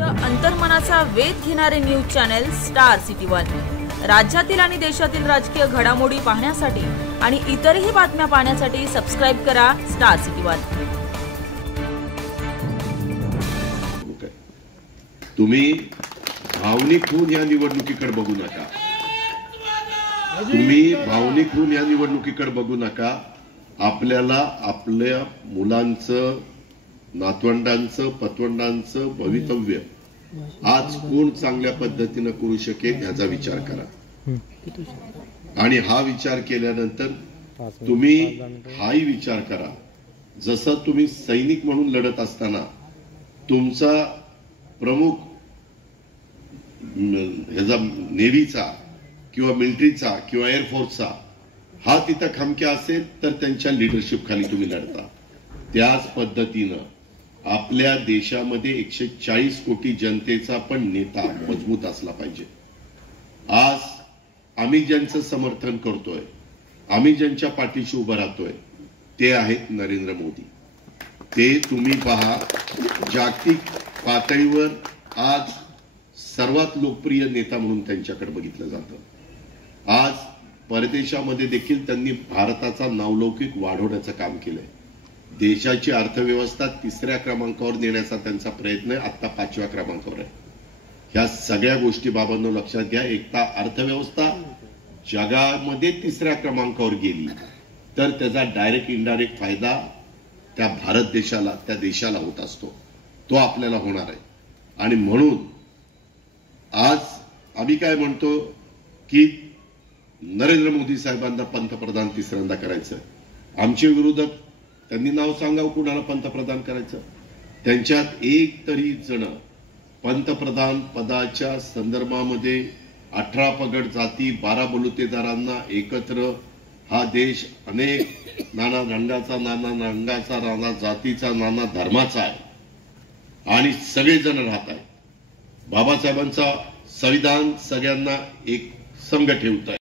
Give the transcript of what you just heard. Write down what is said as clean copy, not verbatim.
लोकप्रिय अंतर्मनाचा वेध घेणारे news channel star city one. राज्यातील आणि देशातील राजकीय घडामोडी पाहण्यासाठी आणि इतरही बातम्या पाहण्यासाठी सबस्क्राइब करा स्टार सिटी वन। तुम्ही भावनिक होऊन या निवडणुकीकडे बघू नका। तुम्ही भावनिक होऊन या निवडणुकीकडे बघू नका। आपल्याला आपल्या मुलांचं, नातवंडांचं, पतवंडांचं भवितव्य आज कोण चांगल्या पद्धतीने करू शकेल याचा विचार करा। आणि हा विचार केल्यानंतर तुम्ही हाही विचार करा, जसं तुम्ही सैनिक म्हणून लढत असताना तुमचा प्रमुख ह्याचा नेव्हीचा किंवा मिलिटरीचा किंवा एअरफोर्सचा हा तिथं खमक्या असेल तर त्यांच्या लीडरशिप खाली तुम्ही लढता। त्याच पद्धतीनं आपल्या देशामध्ये 140 कोटी जनतेचा पण नेता मजबूत असला पाहिजे। आज आम्ही ज्यांचं समर्थन करतोय, आम्ही ज्यांच्या पाठीशी उभं राहतोय ते आहेत नरेंद्र मोदी। ते तुम्ही पहा, जागतिक पातळीवर आज सर्वात लोकप्रिय नेता म्हणून त्यांच्याकडे बघितलं जातं। आज परदेशामध्ये देखील त्यांनी भारताचा नावलौकिक वाढवण्याचं काम केलंय। देशाची अर्थव्यवस्था 3ऱ्या क्रमांकावर नेण्याचा त्यांचा प्रयत्न आहे, आता 5व्या क्रमांकावर आहे। ह्या सगळ्या गोष्टी बाबांनो लक्षात घ्या। एकता अर्थव्यवस्था जगामध्ये 3ऱ्या क्रमांकावर गेली तर त्याचा डायरेक्ट इनडायरेक्ट फायदा त्या भारत देशाला, त्या देशाला होत असतो, तो आपल्याला होणार आहे। आणि म्हणून आज आम्ही काय म्हणतो की नरेंद्र मोदी साहेबांना पंतप्रधान 3ऱ्यांदा करायचं। आमचे विरोधक त्यांनी नाव सांगावं कुणाला पंतप्रधान करायचं। त्यांच्यात एक तरी जण पंतप्रधान पदाच्या संदर्भामध्ये 18 पगड जाती, 12 बलुतेदारांना एकत्र हा देश अनेक नाना रंगाचा, नाना जातीचा, नाना धर्माचा आहे आणि सगळेजण राहत आहेत। बाबासाहेबांचा संविधान सगळ्यांना एक संघ ठेवत आहे।